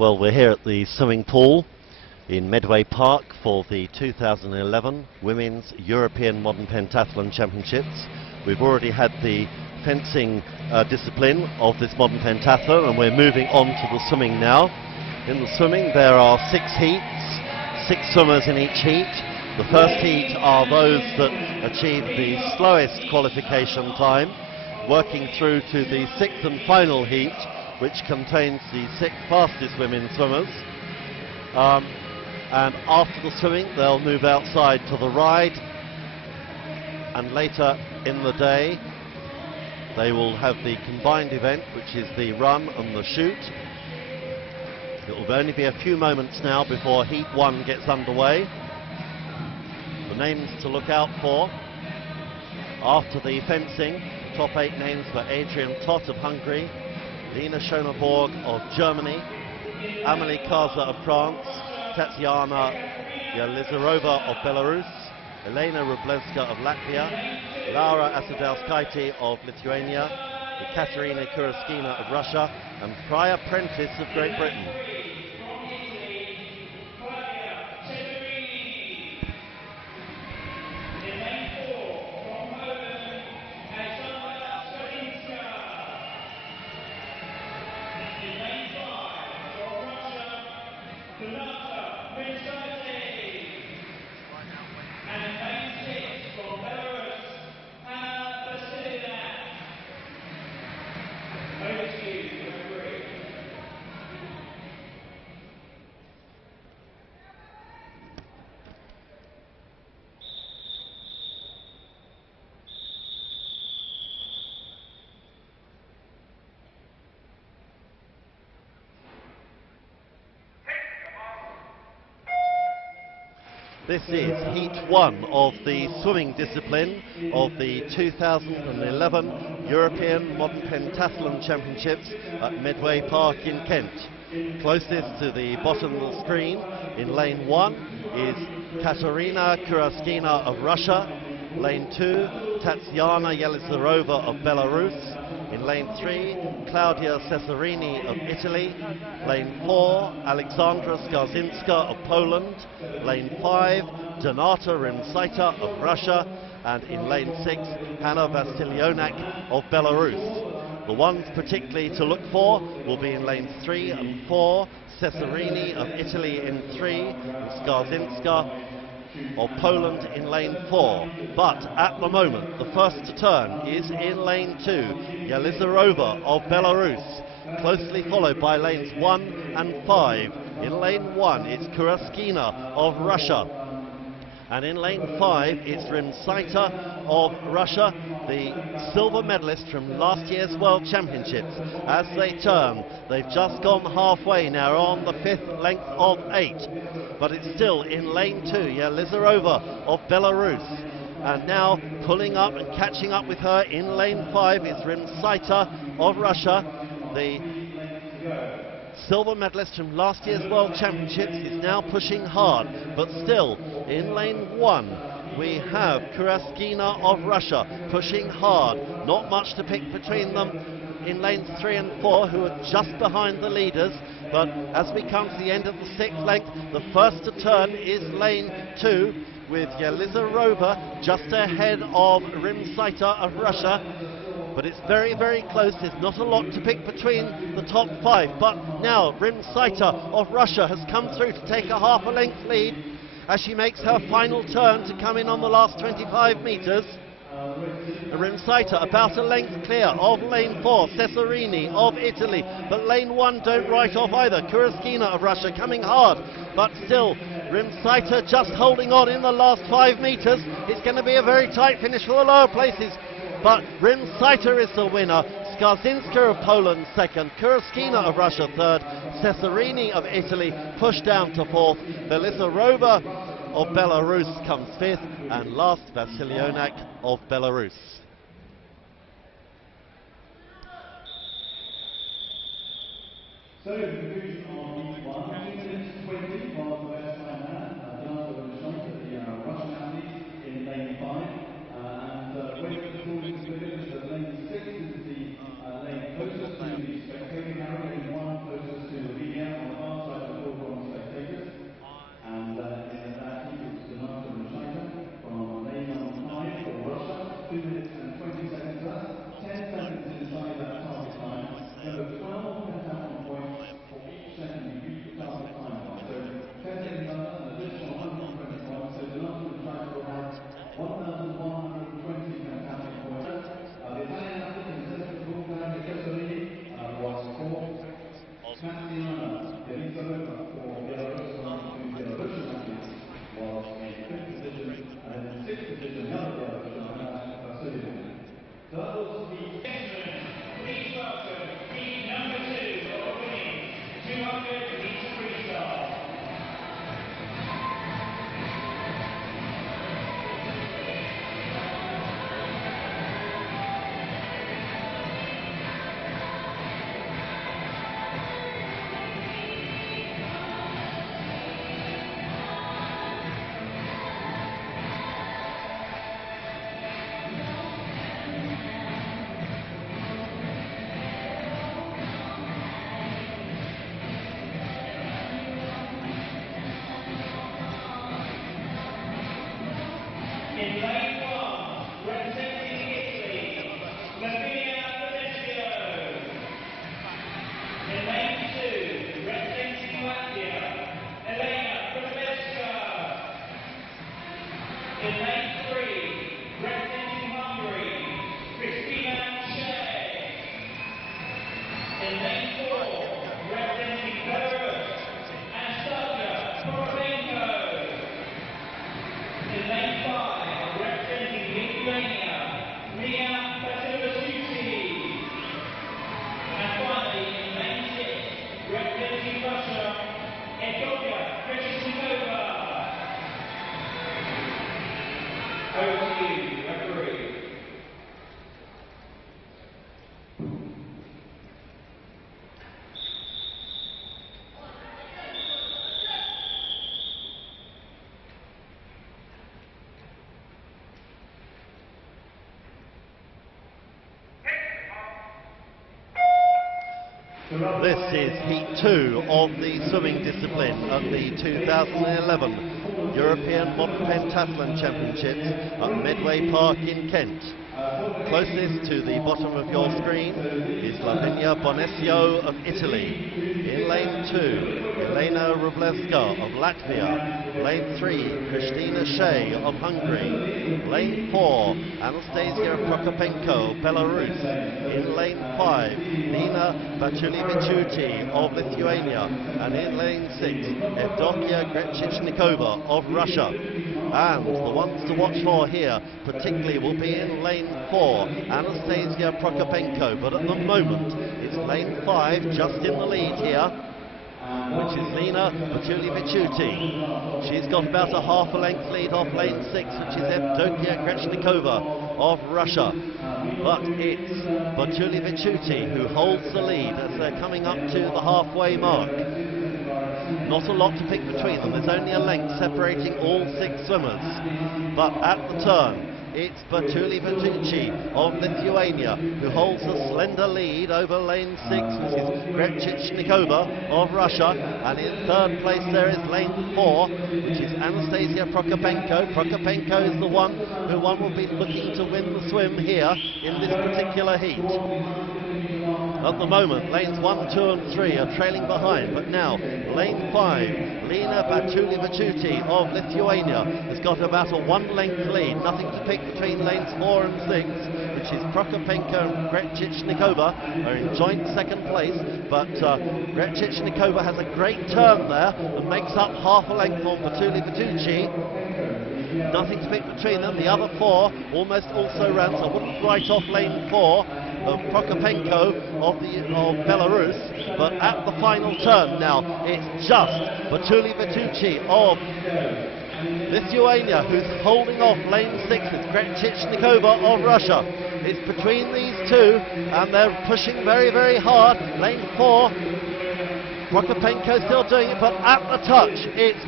Well, we're here at the swimming pool in Medway Park for the 2011 Women's European Modern Pentathlon Championships. We've already had the fencing discipline of this modern pentathlon, and we're moving on to the swimming now. In the swimming there are 6 heats, 6 swimmers in each heat. The first heat are those that achieve the slowest qualification time, working through to the 6th and final heat, which contains the 6 fastest women swimmers. And after the swimming they'll move outside to the ride, and later in the day they will have the combined event, which is the run and the shoot. It will only be a few moments now before heat 1 gets underway. The names to look out for after the fencing: top 8 names for Adrian Tott of Hungary, Lina Schoneborg of Germany, Amelie Kaza of France, Tatiana Yelizarova of Belarus, Elena Rublevska of Latvia, Laura Asadauskaite of Lithuania, Katerina Kuraskina of Russia, and Freya Prentice of Great Britain. This is heat 1 of the swimming discipline of the 2011 European Modern Pentathlon Championships at Medway Park in Kent. Closest to the bottom of the screen in lane 1 is Katerina Kuraskina of Russia, lane 2 Tatiana Yelizarova of Belarus, in lane 3 Claudia Cesarini of Italy, lane 4 Alexandra Skarzinska of Poland, lane 5 Donata Rimsaita of Russia, and in lane 6 Hanna Vasilyonak of Belarus. The ones particularly to look for will be in lanes 3 and 4, Cesarini of Italy in 3, and Skarzinska of Poland in lane 4. But at the moment the first to turn is in lane 2, Yelizarova of Belarus, closely followed by lanes 1 and 5. In lane 1 it's Kuraskina of Russia, and in lane 5 it's Rimsaita of Russia, the silver medalist from last year's World Championships. As they turn, they've just gone halfway now, on the 5th length of 8, but it's still in lane 2, Yelizarova of Belarus, and now pulling up and catching up with her in lane 5 is Rimsaita of Russia, the silver medalist from last year's World Championships, is now pushing hard, but still in lane 1 we have Kuraskina of Russia pushing hard. Not much to pick between them in lanes 3 and 4, who are just behind the leaders, but as we come to the end of the 6th length, the first to turn is lane 2, with Yelizarova just ahead of Rimsaita of Russia. But it's very, very close. There's not a lot to pick between the top 5. But now Rimsaita of Russia has come through to take a half a length lead as she makes her final turn to come in on the last 25 metres. Rimsaita about a length clear of lane 4, Cesarini of Italy, but lane 1 don't write off either. Kuraskina of Russia coming hard, but still Rimsaita just holding on in the last 5 metres. It's going to be a very tight finish for the lower places, but Rimsaita is the winner. Skarzinska of Poland second, Kuraskina of Russia third, Cesarini of Italy pushed down to 4th, Yelizarova of Belarus comes 5th, and last Vasilyonak of Belarus. So, the conclusion of heat 1, 2 minutes 20 for the best time man, Donata Rimsaita, the Russian athlete in lane 5, and waiting for the pool to finish at lane 6 is the lane closest to the spectator camera, lane 1 closest to the media on the Bubbles meet. Please welcome heat number 2 of winning 200 meter freestyle. In lane 1, representing Italy, Midvei Anglia. In lane 2, representing Latvia, in lane 3, representing Hungary, Christina Shea. In lane 4, representing Belarus, Anastasia. In lane 5, representing Lithuania, and finally in lane 6, representing Russia, Over to you, referee. This is heat 2 of the swimming discipline at the 2011 European Modern Pentathlon Championships at Medway Park in Kent. Closest to the bottom of your screen is Lavinia Bonesio of Italy. In lane 2, Elena Rubleska of Latvia. Lane 3, Christina Shea of Hungary. Lane 4, Anastasia Prokopenko of Belarus. In lane 5, Nina Batulivichuti of Lithuania. And in lane 6, Evdokia Grechicnikova of Russia. And the ones to watch for here particularly will be in lane 4, Anastasia Prokopenko, but at the moment it's lane 5 just in the lead here, which is Nina Batulivichuti. She's got about a half a length lead off lane 6, which is Evdokia Grechnikova of Russia. But it's Batulivichuti who holds the lead as they're coming up to the halfway mark. Not a lot to pick between them. There's only a length separating all 6 swimmers. But at the turn, it's Batulivichuti of Lithuania who holds a slender lead over lane 6, which is Grechicnikova of Russia. And in third place there is lane 4, which is Anastasia Prokopenko. Prokopenko is the one who one will be looking to win the swim here in this particular heat. At the moment, lanes 1, 2 and 3 are trailing behind, but now lane 5, Lena Batulivichuti of Lithuania has got about a 1 length lead. Nothing to pick between lanes 4 and 6, which is Prokopenko and Grechicnikova are in joint second place, but Grechicnikova has a great turn there and makes up half a length on Batulivichuti. Nothing to pick between them. The other 4 almost also ran, so I wouldn't write off lane 4 of Prokopenko of Belarus, but at the final turn now, it's just Batulivichuti of Lithuania who's holding off lane 6 with Grechicnikova of Russia. It's between these two, and they're pushing very, very hard. Lane 4, Prokopenko still doing it, but at the touch, it's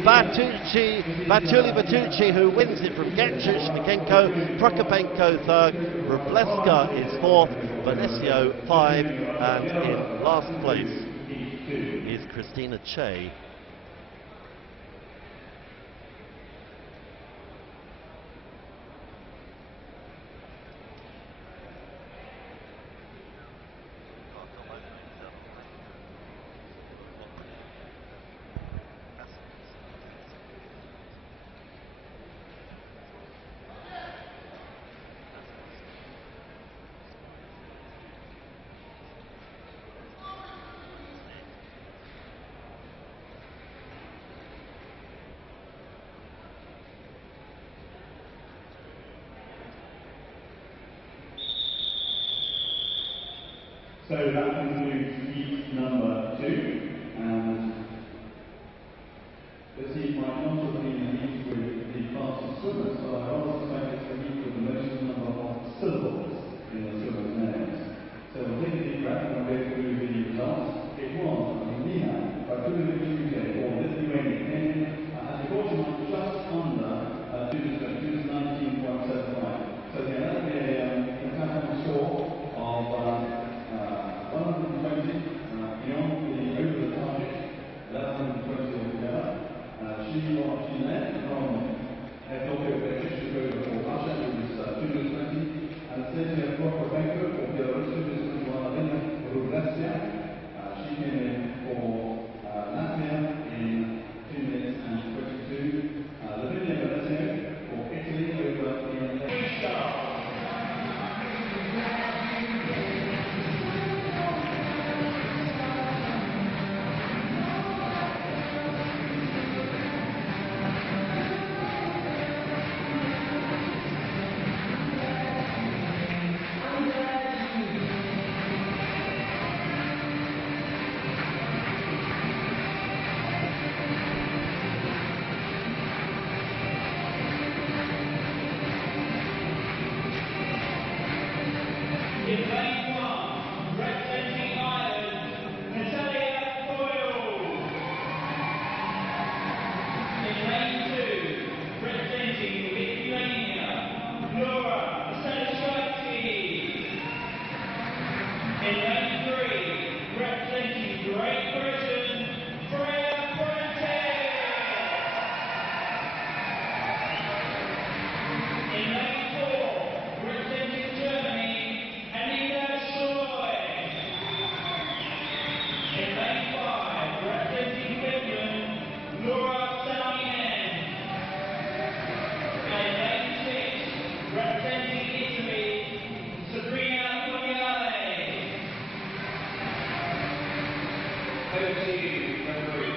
Batulivichuti who wins it from Grechicnikova. Prokopenko third, Rubleska is fourth, Bonesio 5, and in last place is Christina Shea. So that concludes heat number 2, and this heat might not have been a heat with the fastest swimmers, but I also suspect it's the heat with the most number of syllables in the swimmers' names. So we'll take a deep breath and we'll go through the results. It was Armenia by Tuesday or Lithuania at the bottom of just under 19.75. So again, that'll be a capital score of 120 beyond the over the target, 1120 altogether. She led from Tokyo, she goes for Russia, who was 220, and Celia Prokopenko for Belarus, who was Vladimir Rudestia. She came in for Latvia in 2 minutes and 22. Lavinia Venezia for Italy over in In lane 1, representing Ireland, Natalia Coyle. In lane 2, representing Lithuania, Laura Sališkaitė. In lane 3, representing Great Britain, Freya Prentice. In lane 4, representing Germany, in lane 5, representing Finland, Laura Salminen. And in lane 6, representing Italy, Sabrina Pugliale. Over to you, referee.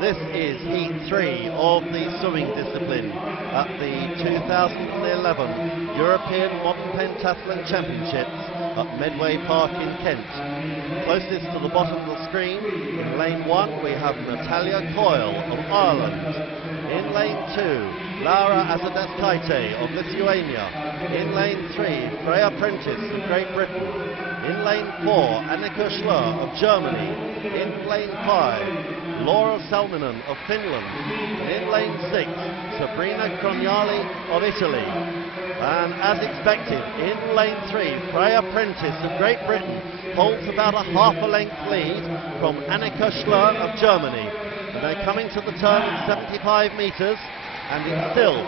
This is heat 3 of the swimming discipline at the 2011 European Modern Pentathlon Championships at Medway Park in Kent. Closest to the bottom of the screen, in lane 1 we have Natalia Coyle of Ireland. In lane 2, Laura Azadeskaite of Lithuania. In lane 3, Freya Prentice of Great Britain. In lane 4, Annika Schlör of Germany. In lane 5, Laura Salminen of Finland. In lane 6, Sabrina Pugliale of Italy. And as expected, in lane 3, Freya Prentice of Great Britain holds about a half a length lead from Annika Schlör of Germany. And they're coming to the turn in 75 metres, and it's still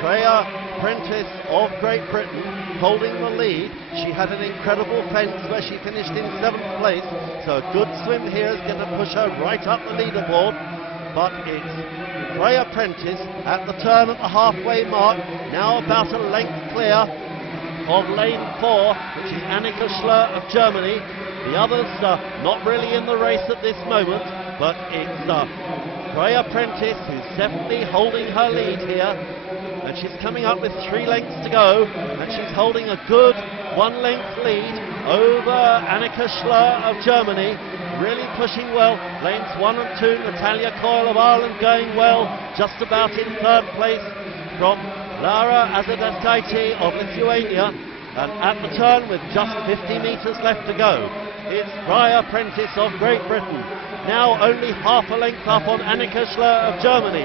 Freya Prentice of Great Britain holding the lead. She had an incredible fence where she finished in 7th place, so a good swim here is going to push her right up the leaderboard. But it's Freya Prentice at the turn at the halfway mark, now about a length clear of lane 4, which is Annika Schlör of Germany. The others are not really in the race at this moment, but it's Freya Prentice who's definitely holding her lead here, and she's coming up with 3 lengths to go, and she's holding a good 1 length lead over Annika Schlör of Germany, really pushing well. Lanes 1 and 2, Natalia Coyle of Ireland going well, just about in 3rd place from Laura Azadeskaite of Lithuania, and at the turn with just 50 metres left to go, it's Freya Prentice of Great Britain, now only half a length up on Annika Schlör of Germany.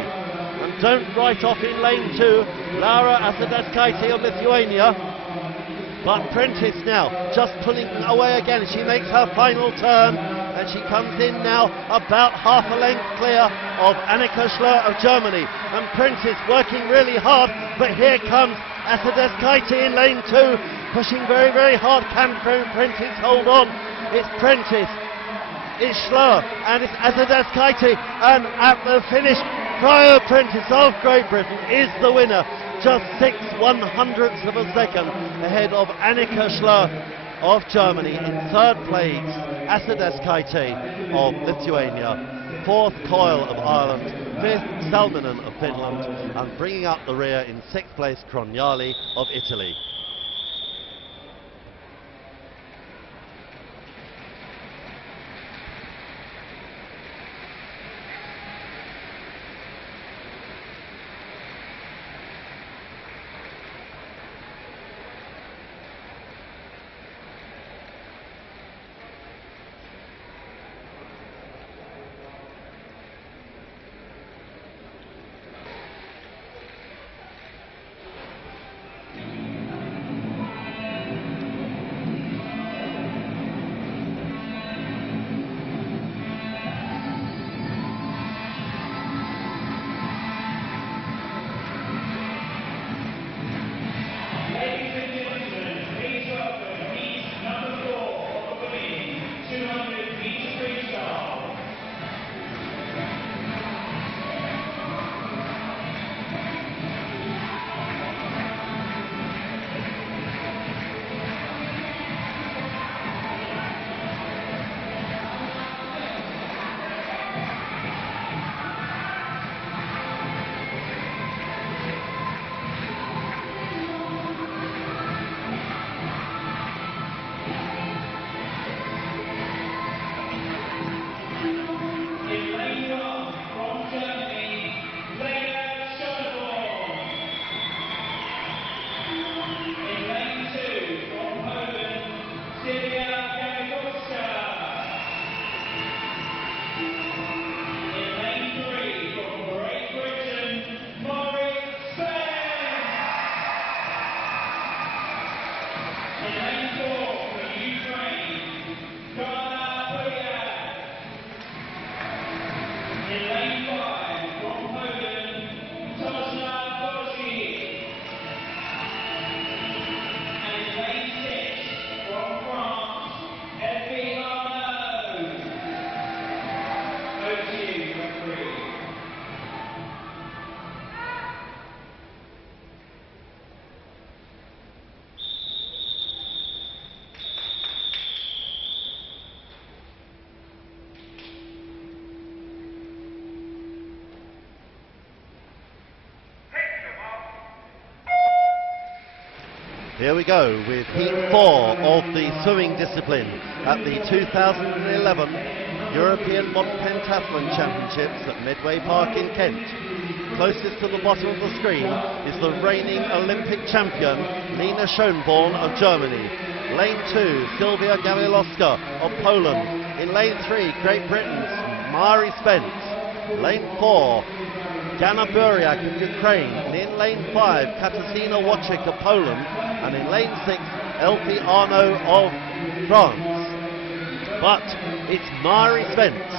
And don't write off in lane 2, Laura Azadeskaite of Lithuania. But Prentice now just pulling away again. She makes her final turn, and she comes in now about half a length clear of Annika Schlör of Germany. And Prentice working really hard, but here comes Azadeskaite in lane 2, pushing very, very hard. Can Prentice hold on? It's Prentice, it's Schlör, and it's Azadeskaite, and at the finish, Freya Prentice of Great Britain is the winner. just 6/100ths of a second ahead of Annika Schler of Germany. In third place, Asides Kaite of Lithuania. Fourth, Coyle of Ireland. Fifth, Salminen of Finland. And bringing up the rear in sixth place, Crognali of Italy. Here we go with Heat 4 of the swimming discipline at the 2011 European Modern Pentathlon Championships at Medway Park in Kent. Closest to the bottom of the screen is the reigning Olympic champion Nina Schönborn of Germany. Lane 2, Sylwia Gawilowska of Poland. In lane 3, Great Britain's Mari Spence. Lane 4, Jana Buriak of Ukraine. And in lane 5, Katarzyna Wojcik of Poland. And in lane 6, Elfie Arnaud of France. But it's Mari Spence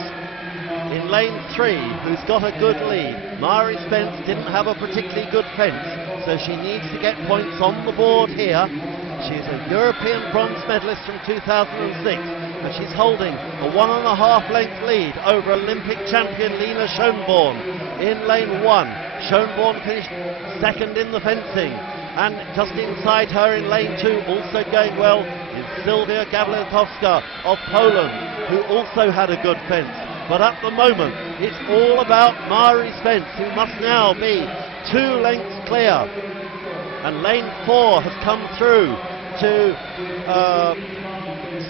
in lane 3 who's got a good lead. Mari Spence didn't have a particularly good fence, so she needs to get points on the board here. She's a European bronze medalist from 2006, and she's holding a 1.5 length lead over Olympic champion Nina Schönborn. In lane 1, Schönborn finished second in the fencing, and just inside her in lane 2, also going well, is Sylwia Gawlikowska of Poland, who also had a good fence. But at the moment, it's all about Mari Spence, who must now be 2 lengths clear. And lane 4 has come through to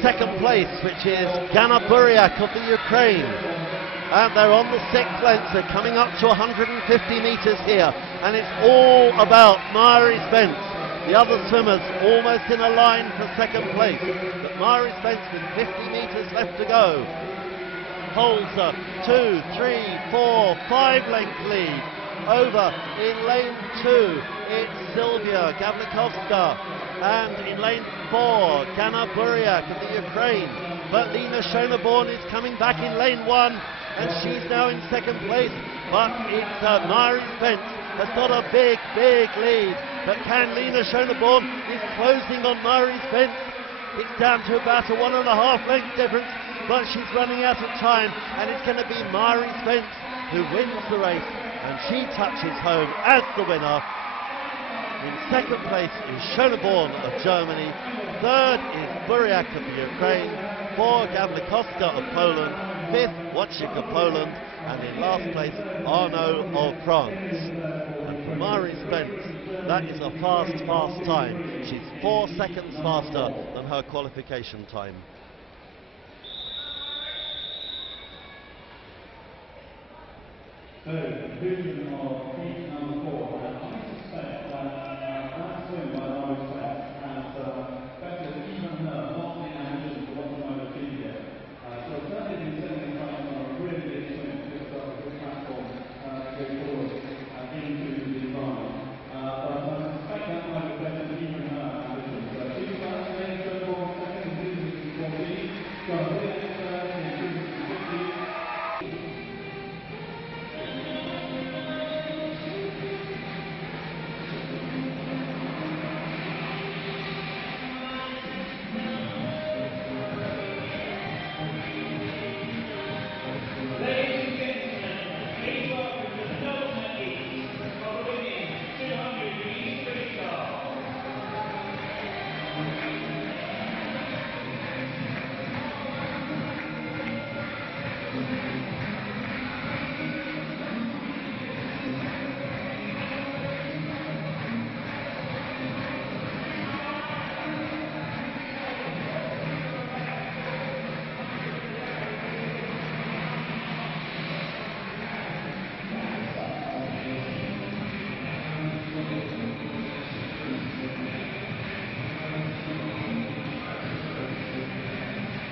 second place, which is Jana Buriak of the Ukraine. And they're on the 6th length, they're coming up to 150 metres here. And it's all about Mari Spence. The other swimmers almost in a line for second place. But Mari Spence with 50 metres left to go holds a 2, 3, 4, 5 length lead. Over in lane 2, it's Sylwia Gawlikowska. And in lane 4, Jana Buriak of the Ukraine. But Nina Schönborn is coming back in lane 1, and she's now in second place. But it's Mari Spence has got a big, big lead. But can Nina Schönborn is closing on Mari Spence. It's down to about a 1.5 length difference, but she's running out of time, and it's going to be Mari Spence who wins the race, and she touches home as the winner In second place is Schoneborn of Germany. Third is Buriak of the Ukraine. Fourth, Gavlikoska of Poland. Fifth, Wojcik of Poland. And in last place, Arnaud of France. And for Mari Spence, that is a fast time. She's 4 seconds faster than her qualification time. So, conclusion of heat number 4, and I suspect that swim by Mari Spence has better even her marketing ambitions for what she might achieve yet. So certainly been setting aside on a really big swim to put up a good platform to go forward into the environment. But I suspect that might have better even her ambitions. She's first, then Schoneborn second, in 14, John Williams third, in 50.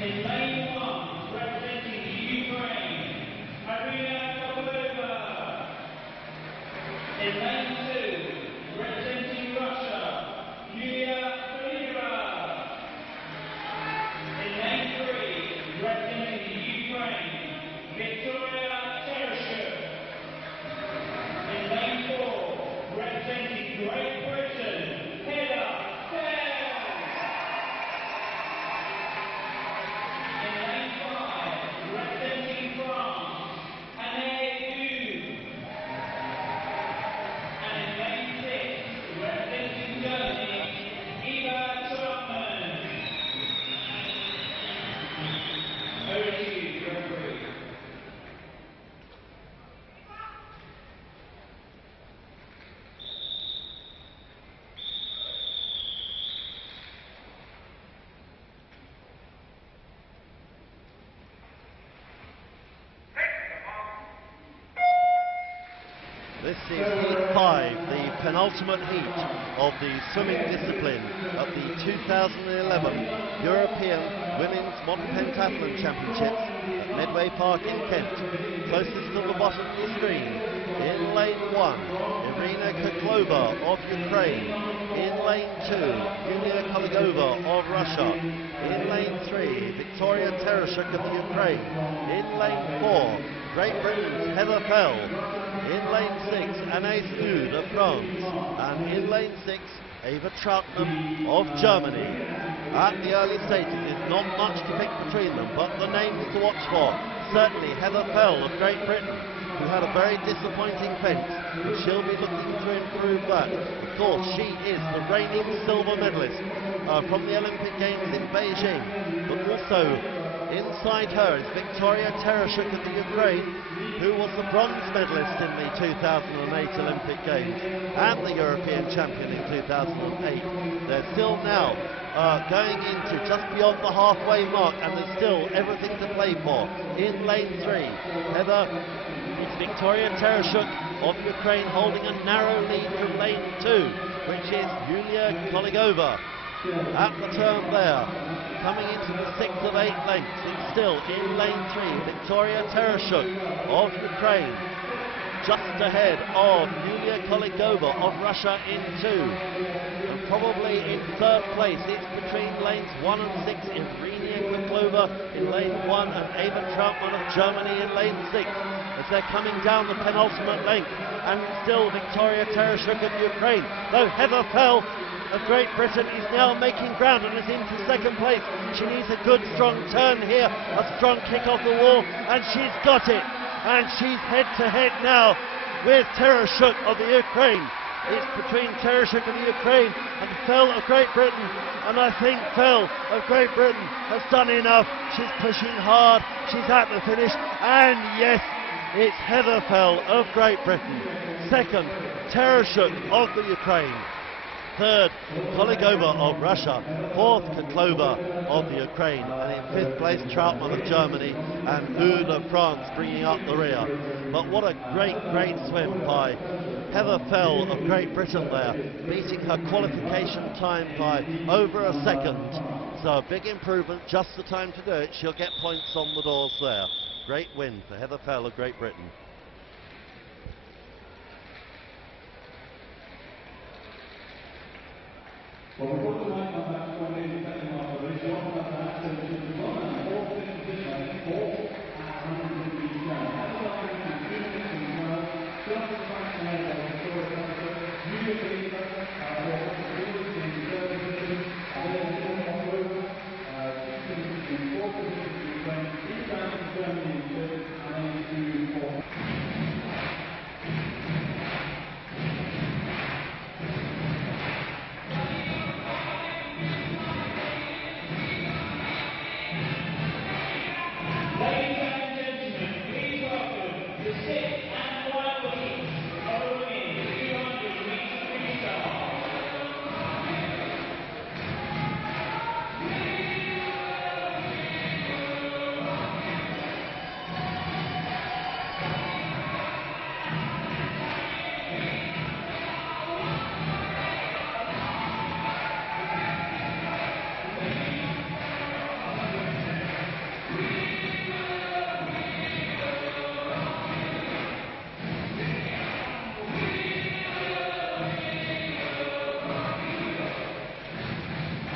In lane 1, representing Ukraine, in lane 2, representing Russia, Yulia Kuleva. In lane 3, representing Ukraine, Victoria Tereshuk. In lane 4, representing Great Britain, Heather Fell. In lane 5, representing France, Anne. And in lane 6, representing Germany, Eva Trautmann. Over to you, referee. This is Heat 5, the penultimate heat of the swimming discipline at the 2011 European Women's Modern Pentathlon Championships at Medway Park in Kent. Closest to the bottom of the screen, in lane 1, Irina Kuklova of Ukraine. In lane 2, Yulia Koligova of Russia. In lane 3, Victoria Tereshuk of the Ukraine. In lane 4, Great Britain's Heather Fell. In lane 6, Anais Oud of France. And in lane 6, Eva Trautmann of Germany. At the early stages, there's not much to pick between them, but the names to watch for. Certainly Heather Fell of Great Britain, who had a very disappointing fence, and she'll be looking to improve that. Of course, she is the reigning silver medalist from the Olympic Games in Beijing, but also inside her is Victoria Tereshuk of the Ukraine, who was the bronze medalist in the 2008 Olympic Games and the European champion in 2008. They're still now going into just beyond the halfway mark, and there's still everything to play for. In lane 3, it's Victoria Tereshuk of Ukraine holding a narrow lead from lane 2, which is Yulia Koligova. At the turn there, coming into the 6th of 8 lengths, it's still in lane 3, Victoria Tereshuk of Ukraine, just ahead of Yulia Koligova of Russia in 2. And probably in 3rd place, it's between lanes 1 and 6, Irina Kuklova in lane 1 and Eva Trautmann of Germany in lane 6, as they're coming down the penultimate length. And still Victoria Tereshuk of Ukraine, though Heather Fell of Great Britain is now making ground and is into 2nd place. She needs a good strong turn here, a strong kick off the wall, and she's got it. And she's head to head now with Tereshuk of the Ukraine. It's between Tereshuk of the Ukraine and Fell of Great Britain, and I think Fell of Great Britain has done enough. She's pushing hard, she's at the finish, and yes, it's Heather Fell of Great Britain. Second, Tereshuk of the Ukraine. Third, Koligova of Russia. Fourth, Kotlova of the Ukraine. And in fifth place, Trautmann of Germany and Oud of France bringing up the rear. But what a great, great swim by Heather Fell of Great Britain there, beating her qualification time by over a second. So a big improvement, just the time to do it. She'll get points on the doors there. Great win for Heather Fell of Great Britain. Well, before tonight, I'm back to in the second half of the race. John got back to the run and fourth position, I think, fourth at 150 meters. That's what I'm going to do. As well. Just the fact that Victoria Center, Julia Believer, in third position, and then October, in fourth position, Ukraine, inbound to Germany in fifth, and then to fourth.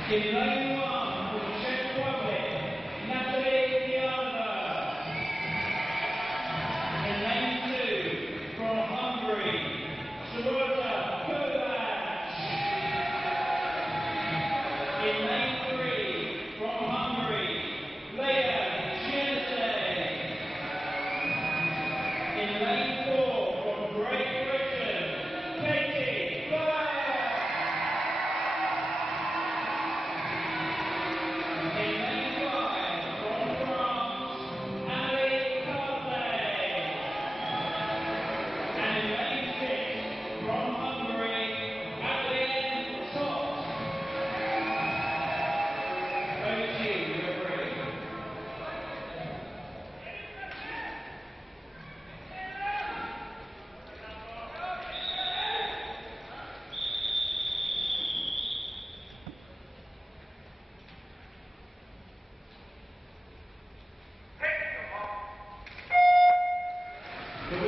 In lane 1 for the Czech Republic, Midvey Anglия. In lane 2 from Hungary, Charlotte Kovacs. In lane 3 from Hungary, Leah Jensen. In lane 4 from Great Britain, Katie Burke.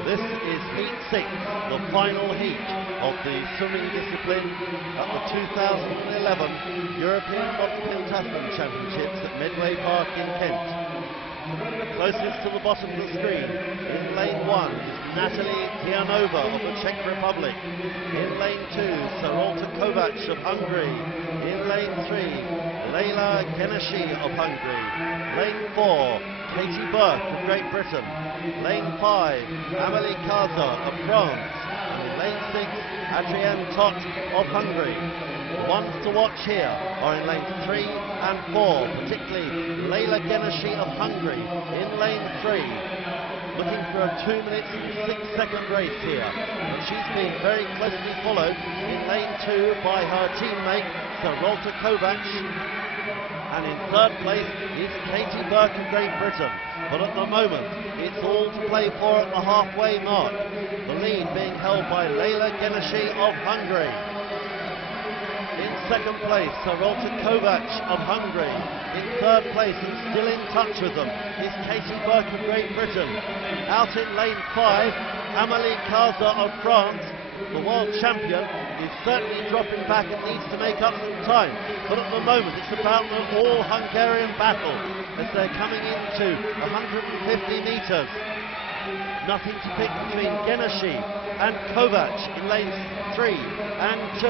This is heat 6, the final heat of the swimming discipline at the 2011 European Modern Pentathlon Championships at Medway Park in Kent. Closest to the bottom of the screen, in lane 1 is Natalie Tianova of the Czech Republic. In lane 2, Sarolta Kovac of Hungary. In lane 3, Leila Geneshi of Hungary. Lane 4, Katie Burke of Great Britain. Lane 5, Amélie Kaza of France. And in lane 6, Adrienne Tot of Hungary. The ones to watch here are in lanes 3 and 4, particularly Leila Geneshi of Hungary in lane 3, looking for a 2 minutes and 6 second race here. And she's being very closely followed in lane 2 by her teammate Sarolta Kovac. And in third place is Katie Burke of Great Britain. But at the moment, it's all to play for at the halfway mark. The lead being held by Leila Geneshi of Hungary. In second place, Sarolta Kovac of Hungary. In third place, and still in touch with them, is Katie Burke of Great Britain. Out in lane 5, Amélie Kaza of France. The world champion is certainly dropping back and needs to make up some time. But at the moment, it's about an all-Hungarian battle as they're coming into 150 metres. Nothing to pick between Geneshi and Kovac in lanes 3 and 2.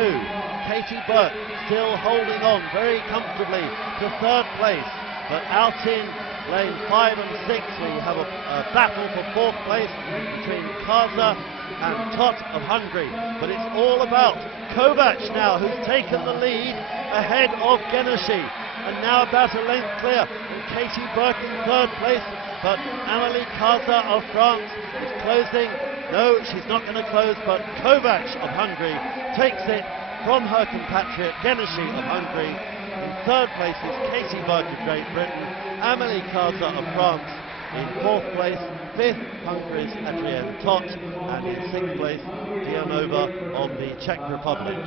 Katie Burke still holding on very comfortably to third place. But out in lane 5 and 6, we have a battle for 4th place between Kaza and Tot of Hungary. But it's all about Kovac now, who's taken the lead ahead of Geneshi. And now about a length clear. And Katie Burke in 3rd place, but Amélie Kaza of France is closing. No, she's not going to close, but Kovac of Hungary takes it from her compatriot Geneshi of Hungary. In 3rd place is Katie Burke of Great Britain, Amélie Kaza of France. In 4th place, 5th, Hungary's Adrienne Tot, and in 6th place, Dionova of the Czech Republic.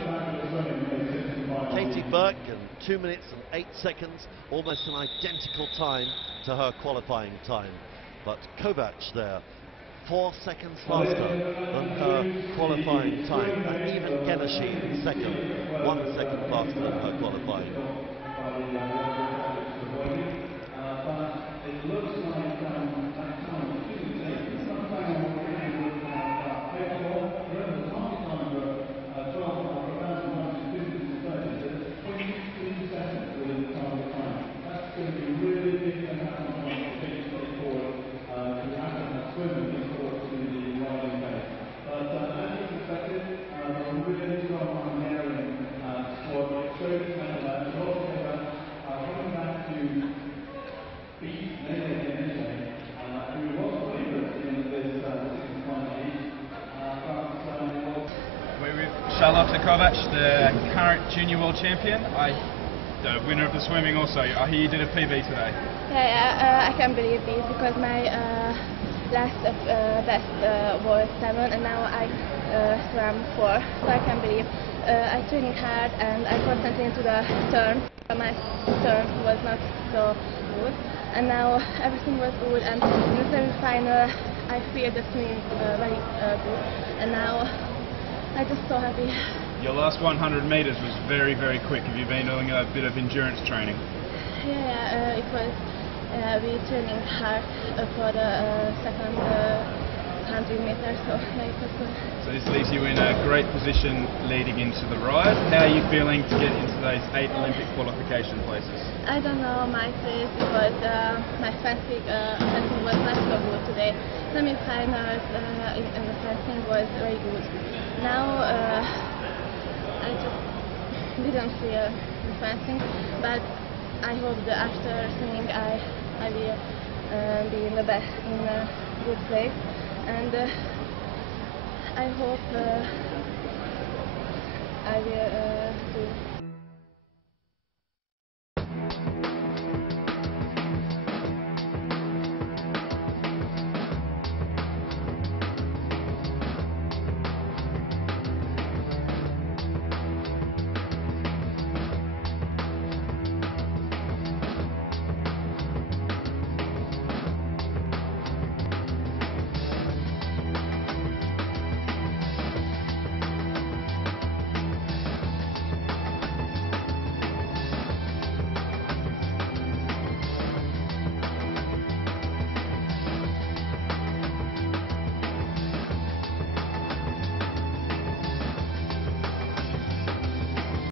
Katie Burke in 2 minutes and 8 seconds, almost an identical time to her qualifying time. But Kovac there, 4 seconds faster than her qualifying time, and even Geneshi in 2nd, 1 second faster than her qualifying. It looks like that time shouldn't take sometime on the end with the target number 12 seconds within the target time. That's going to be really big amount of time to take forward to happen a swimming forward to the riding phase. But as you expected, a really strong Hungarian squad. It shows and also coming back to beat Midway Anglia, who was the favourite in this 6-1 heat. We're with Charlotte Kovac, the current junior world champion. The winner of the swimming also. I hear you did a PB today. Yeah, I can't believe this because my last best was 7 and now I swam 4, so I can't believe. I trained hard and I concentrated into the turn. My turn was not so good, and now everything was good, and in the semi-final I feel the swimming very good, and now I'm just so happy. Your last 100 metres was very, very quick. Have you been doing a bit of endurance training? Yeah, it was. We training hard for the second 100 meters, so yeah, it was good. So this leaves you in a great position leading into the ride. How are you feeling to get into those 8 Olympic qualification places? I don't know my place because my fencing was not so good today. Semi-finals in the fencing was very good. Now I just didn't feel the fencing, but I hope that after swimming I will be in a good place, and I hope I will do